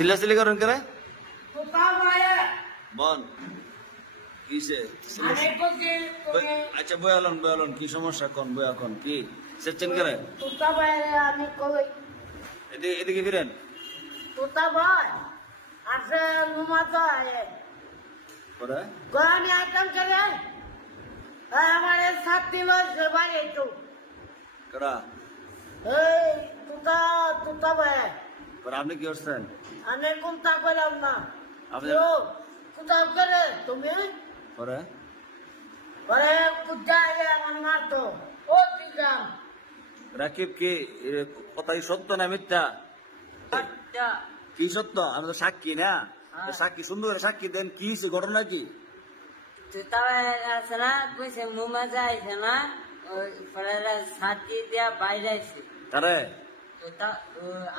সিলাসিলি করেন করে তোতা ভাইয়া বল কিসে আমি কইছি তুমি আচ্ছা বয়ালন কি সমস্যা কোন বয়া কোন কি সেচেন করে তোতা ভাইয়া আমি কই এদিকে ফিরেন তোতা ভাই আছে নুমাতা আয়ে পরে গানি আইটেম করে আমারে সাথী লয় সে বাড়ি একটু কড়া এই তোতা ভাই পরে আপনি কি করছেন আমি কোনটা কইলাম না আপনি কোথা করে তুমি পরে পরে পূজা আমার মারতো ও দিগাম রাকিব কি কথাই সত্য না মিথ্যা আচ্ছা কি সত্য আমি তো সাক্ষী না হ্যাঁ। সাক্ষী সুন্দর করে সাক্ষী দেন কি হয়েছে ঘটনা কি তোতা ভাই আছে না কইছে মুমা যাইছে না ওই পরে সাথী দিয়া বাইরে আইছে তারে তোতা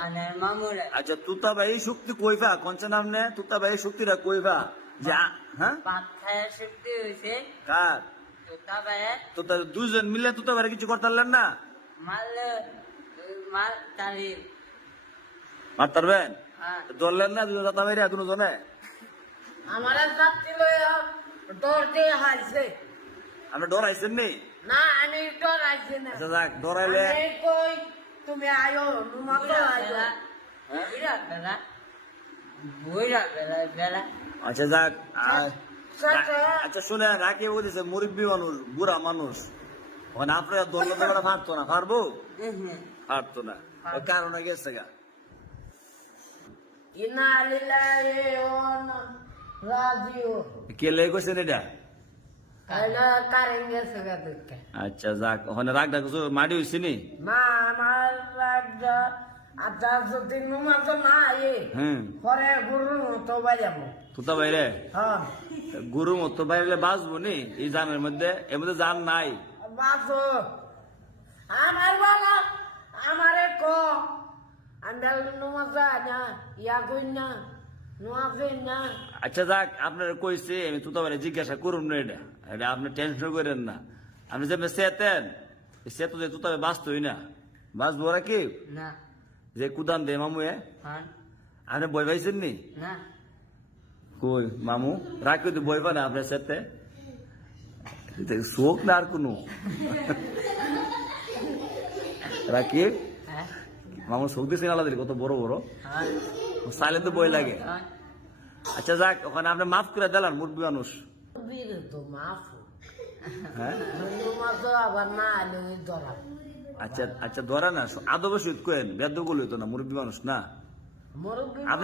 আনের মামুরে আচ্ছা তুতা ভাই শক্তি কইবা কোনছে নাম নে তুতা ভাই শক্তিটা কইবা যা হ্যাঁ ভাত খায় শক্তি হয়েছে কার তোতা ভাই তো তার দুজন মিলে তুতা ভাই কিছু করতে পারলেন না মারলে মার তারি মারতে পারবেন হ্যাঁ ধরলেন না দুজন দাতা ভাইরা দুজনে আমার সাথী লয় ডর দিয়ে হারছে আপনি ডরাইছেন নি না আমি ডর আইছি না আচ্ছা যাক ডরাইলে আমি কই তুমি আয়ো নুমাতো আয়ো বুইরা বেলা বুইরা বেলা বেলা আচ্ছা যাক সাথে আচ্ছা শুনে রাখি বলতেছে মুরব্বী মানুষ বুড়া মানুষ ওখানে আপনার ধরলে তো ওরা পারতো না পারবো পারতো না ওই কারণে গেছে গা ইনা লিল্লাহি ওয়া ইন্না রাজিউ কে লেগে গেছেন এটা কাইলা কারেঙ্গে সগা দেখতে আচ্ছা যাক ওখানে রাগ ডাক মাটি হয়েছে নি না আমার লাগা আচ্ছা যদি নুমাতো না আয়ে পরে গুরু তো বাজাবো তুতা ভাইরে হ্যাঁ গুরু মতো বাইরে বাঁচবো নি এই জানের মধ্যে এর মধ্যে জান নাই বাসো আমার বাবা আমারে কো আন্দাল নুমাতা না ইয়া কই না নুয়াফে না আচ্ছা যাক আপনার কইছে আমি তুতা ভাইরে জিজ্ঞাসা করুন না এটা এটা আপনি টেনশন করেন না আপনি যে সেতেন সেতু যে তুতা ভাই বাঁচতই না বাঁচবো ওরা কি না যে কুদান দে মামু হ্যাঁ আপনি বই পাইছেন নি না কই মামু রাখি তো বই পা না আপনার সাথে শোক না আর কোনো রাখি হ্যাঁ মামু শোক দিয়েছেন আলাদা কত বড় বড় হ্যাঁ সাইলে তো বই লাগে হ্যাঁ আচ্ছা যাক ওখানে আপনি মাফ করে দিলেন মুরব্বী মানুষ বীর তো মাফ হ্যাঁ নুমাতো আবার না আলে ওই ধরা আচ্ছা আচ্ছা ধরা না আদব সহিত কেন বেদ গুলো তো না মুরব্বী মানুষ না মুরব্বি আপনি